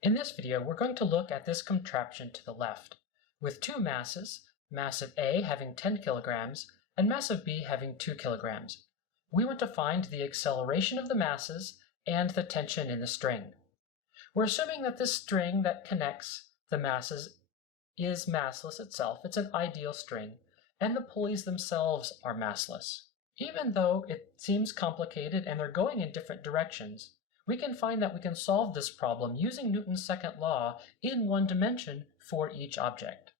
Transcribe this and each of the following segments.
In this video, we're going to look at this contraption to the left, with two masses, mass of A having 10 kilograms and mass of B having 2 kilograms. We want to find the acceleration of the masses and the tension in the string. We're assuming that this string that connects the masses is massless itself. It's an ideal string, and the pulleys themselves are massless. Even though it seems complicated and they're going in different directions, we can find that we can solve this problem using Newton's second law in one dimension for each object.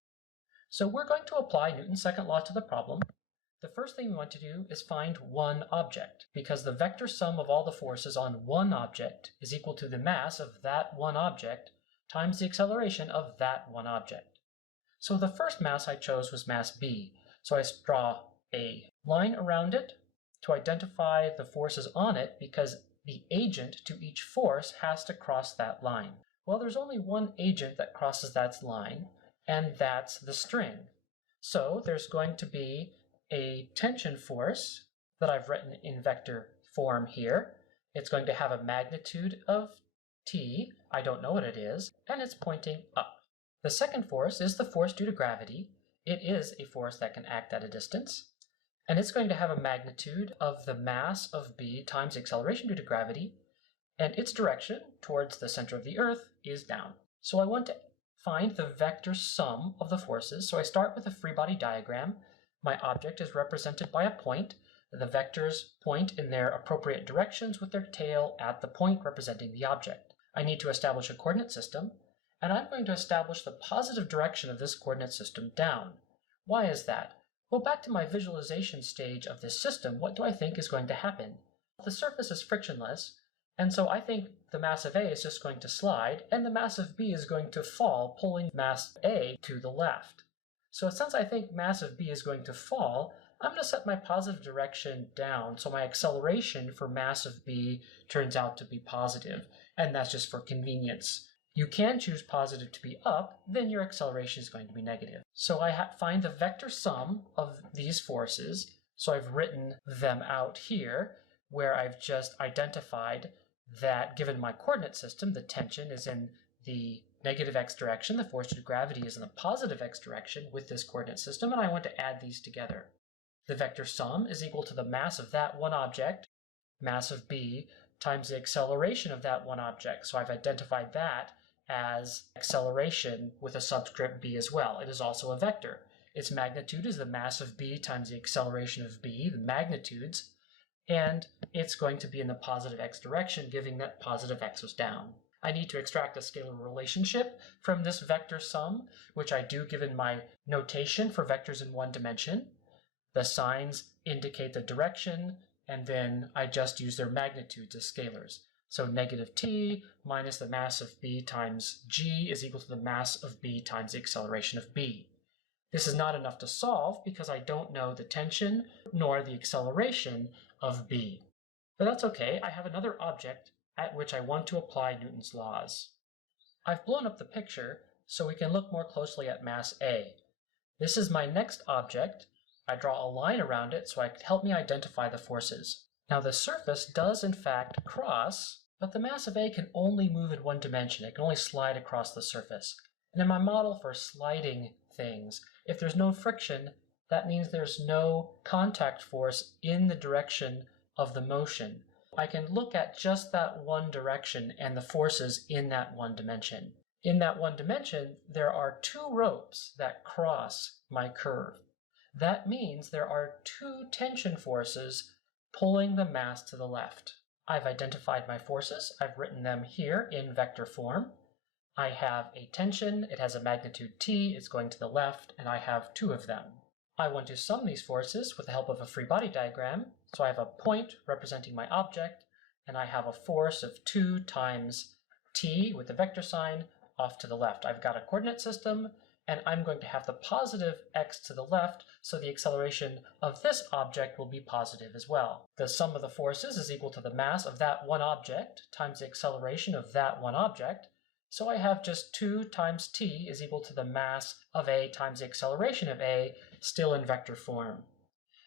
So we're going to apply Newton's second law to the problem. The first thing we want to do is find one object, because the vector sum of all the forces on one object is equal to the mass of that one object times the acceleration of that one object. So the first mass I chose was mass B, so I draw a line around it to identify the forces on it, because the agent to each force has to cross that line. Well, there's only one agent that crosses that line, and that's the string. So there's going to be a tension force that I've written in vector form here. It's going to have a magnitude of T, I don't know what it is, and it's pointing up. The second force is the force due to gravity. It is a force that can act at a distance, and it's going to have a magnitude of the mass of B times the acceleration due to gravity, and its direction towards the center of the Earth is down. So I want to find the vector sum of the forces, so I start with a free body diagram. My object is represented by a point. The vectors point in their appropriate directions with their tail at the point representing the object. I need to establish a coordinate system, and I'm going to establish the positive direction of this coordinate system down. Why is that? Well, back to my visualization stage of this system, what do I think is going to happen? The surface is frictionless, and so I think the mass of A is just going to slide, and the mass of B is going to fall, pulling mass A to the left. So since I think mass of B is going to fall, I'm going to set my positive direction down, so my acceleration for mass of B turns out to be positive, and that's just for convenience. You can choose positive to be up, then your acceleration is going to be negative. So I find the vector sum of these forces, so I've written them out here, where I've just identified that given my coordinate system, the tension is in the negative x direction, the force due to gravity is in the positive x direction with this coordinate system, and I want to add these together. The vector sum is equal to the mass of that one object, mass of B, times the acceleration of that one object. So I've identified that as acceleration with a subscript b as well. It is also a vector. Its magnitude is the mass of b times the acceleration of b, the magnitudes, and it's going to be in the positive x direction, giving that positive x was down. I need to extract a scalar relationship from this vector sum, which I do given my notation for vectors in one dimension. The signs indicate the direction, and then I just use their magnitudes as scalars. So negative t minus the mass of b times g is equal to the mass of b times the acceleration of b. This is not enough to solve because I don't know the tension nor the acceleration of b. But that's okay, I have another object at which I want to apply Newton's laws. I've blown up the picture so we can look more closely at mass A. This is my next object. I draw a line around it so it can help me identify the forces. Now the surface does in fact cross, but the mass of A can only move in one dimension. It can only slide across the surface. And in my model for sliding things, if there's no friction, that means there's no contact force in the direction of the motion. I can look at just that one direction and the forces in that one dimension. In that one dimension, there are two ropes that cross my curve. That means there are two tension forces pulling the mass to the left. I've identified my forces. I've written them here in vector form. I have a tension. It has a magnitude t. It's going to the left, and I have two of them. I want to sum these forces with the help of a free body diagram. So I have a point representing my object, and I have a force of 2 times t with the vector sign off to the left. I've got a coordinate system, and I'm going to have the positive x to the left, so the acceleration of this object will be positive as well. The sum of the forces is equal to the mass of that one object times the acceleration of that one object, so I have just 2 times t is equal to the mass of A times the acceleration of A, still in vector form.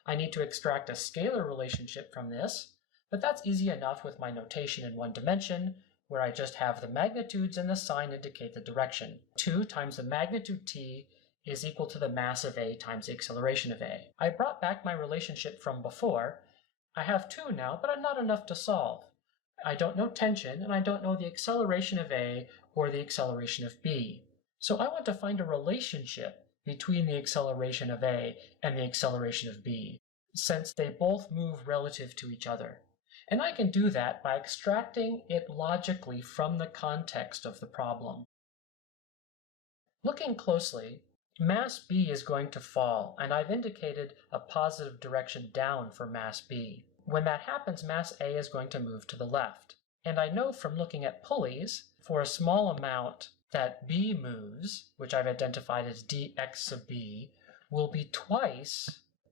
I need to extract a scalar relationship from this, but that's easy enough with my notation in one dimension, where I just have the magnitudes and the sign indicate the direction. 2 times the magnitude t is equal to the mass of A times the acceleration of A. I brought back my relationship from before. I have 2 now, but not enough to solve. I don't know tension, and I don't know the acceleration of A or the acceleration of B. So I want to find a relationship between the acceleration of A and the acceleration of B, since they both move relative to each other. And I can do that by extracting it logically from the context of the problem. Looking closely, mass B is going to fall, and I've indicated a positive direction down for mass B. When that happens, mass A is going to move to the left. And I know from looking at pulleys, for a small amount that B moves, which I've identified as dx sub B, will be twice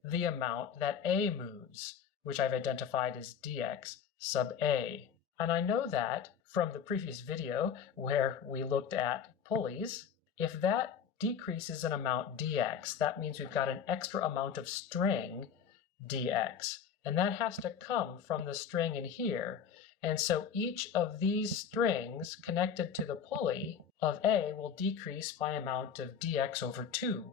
the amount that A moves, which I've identified as dx sub A. And I know that from the previous video where we looked at pulleys, if that decreases in amount dx, that means we've got an extra amount of string dx. And that has to come from the string in here. And so each of these strings connected to the pulley of A will decrease by amount of dx over 2.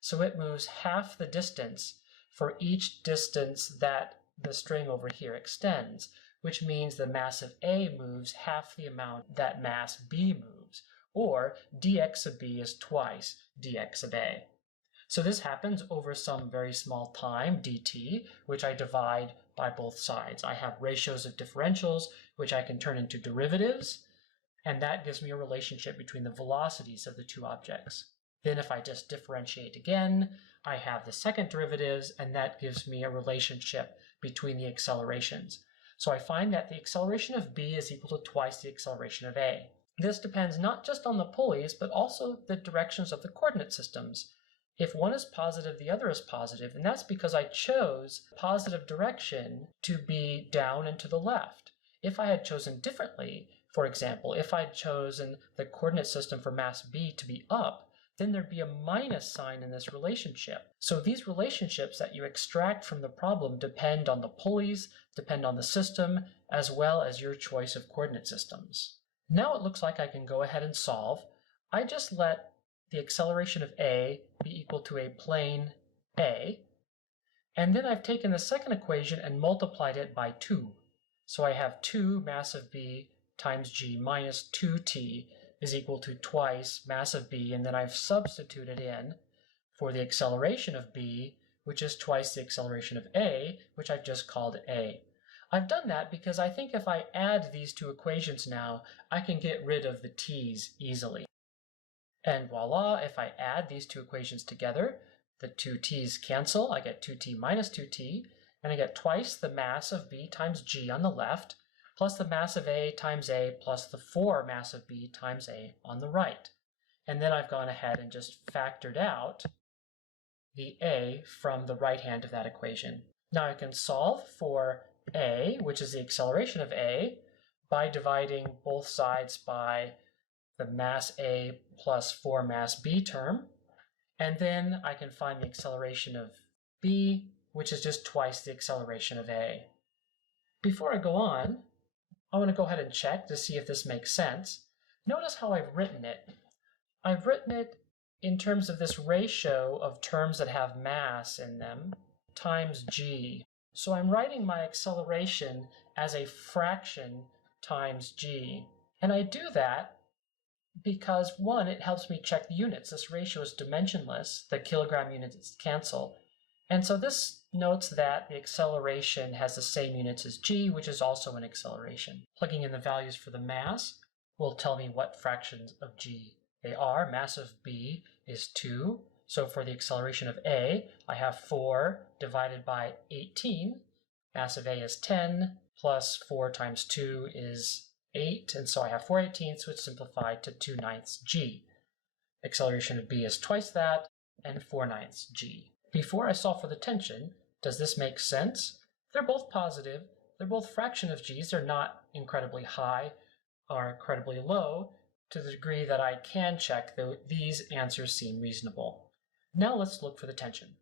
So it moves half the distance for each distance that the string over here extends, which means the mass of A moves half the amount that mass B moves, or dx sub B is twice dx sub A. So this happens over some very small time, dt, which I divide by both sides. I have ratios of differentials, which I can turn into derivatives, and that gives me a relationship between the velocities of the two objects. Then if I just differentiate again, I have the second derivatives, and that gives me a relationship between the accelerations. So I find that the acceleration of B is equal to twice the acceleration of A. This depends not just on the pulleys, but also the directions of the coordinate systems. If one is positive, the other is positive, and that's because I chose positive direction to be down and to the left. If I had chosen differently, for example, if I'd chosen the coordinate system for mass B to be up, then there'd be a minus sign in this relationship. So these relationships that you extract from the problem depend on the pulleys, depend on the system, as well as your choice of coordinate systems. Now it looks like I can go ahead and solve. I just let the acceleration of A be equal to a plane A, and then I've taken the second equation and multiplied it by 2. So I have 2 mass of B times g minus 2t is equal to twice mass of B, and then I've substituted in for the acceleration of B, which is twice the acceleration of A, which I've just called A. I've done that because I think if I add these two equations now, I can get rid of the t's easily. And voila, if I add these two equations together, the two t's cancel. I get 2t minus 2t, and I get twice the mass of B times g on the left, plus the mass of A times A, plus the 4 mass of B times A on the right. And then I've gone ahead and just factored out the A from the right hand of that equation. Now I can solve for A, which is the acceleration of A, by dividing both sides by the mass A plus 4 mass B term. And then I can find the acceleration of B, which is just twice the acceleration of A. Before I go on, I want to go ahead and check to see if this makes sense. Notice how I've written it. I've written it in terms of this ratio of terms that have mass in them times g. So I'm writing my acceleration as a fraction times g. And I do that because, one, it helps me check the units. This ratio is dimensionless. The kilogram units cancel. And so this notes that the acceleration has the same units as g, which is also an acceleration. Plugging in the values for the mass will tell me what fractions of g they are. Mass of B is 2. So for the acceleration of A, I have 4 divided by 18. Mass of A is 10, plus 4 times 2 is 8, and so I have 4/18, which simplified to 2/9 g. Acceleration of B is twice that, and 4/9 g. Before I solve for the tension, does this make sense? They're both positive. They're both fraction of g's. They're not incredibly high or incredibly low, to the degree that I can check that these answers seem reasonable. Now let's look for the tension.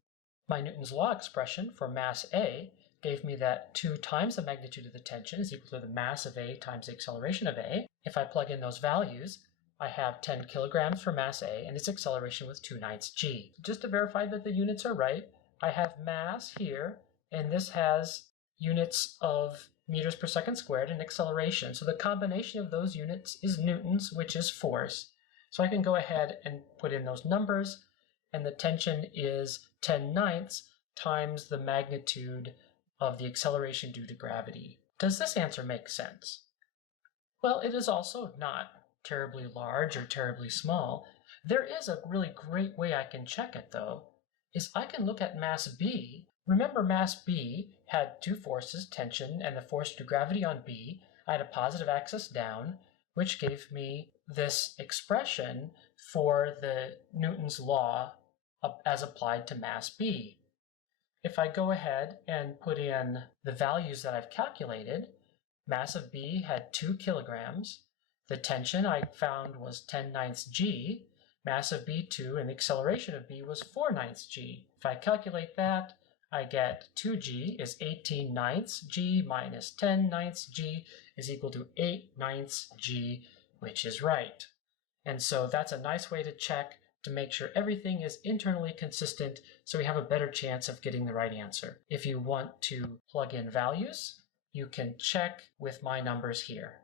My Newton's law expression for mass A gave me that 2 times the magnitude of the tension is equal to the mass of A times the acceleration of A. If I plug in those values, I have 10 kilograms for mass A and its acceleration with 2/9 g. Just to verify that the units are right, I have mass here, and this has units of meters per second squared and acceleration. So the combination of those units is newtons, which is force. So I can go ahead and put in those numbers, and the tension is 10/9 times the magnitude of the acceleration due to gravity. Does this answer make sense? Well, it is also not terribly large or terribly small. There is a really great way I can check it, though, is I can look at mass B. Remember, mass B had two forces, tension and the force due to gravity on B. I had a positive axis down, which gave me this expression for the Newton's law as applied to mass B. If I go ahead and put in the values that I've calculated, mass of B had 2 kilograms. The tension I found was 10/9 g. Mass of B 2 and the acceleration of B was 4/9 g. If I calculate that, I get 2g is 18/9 g minus 10/9 g is equal to 8/9 g, which is right. And so that's a nice way to check to make sure everything is internally consistent so we have a better chance of getting the right answer. If you want to plug in values, you can check with my numbers here.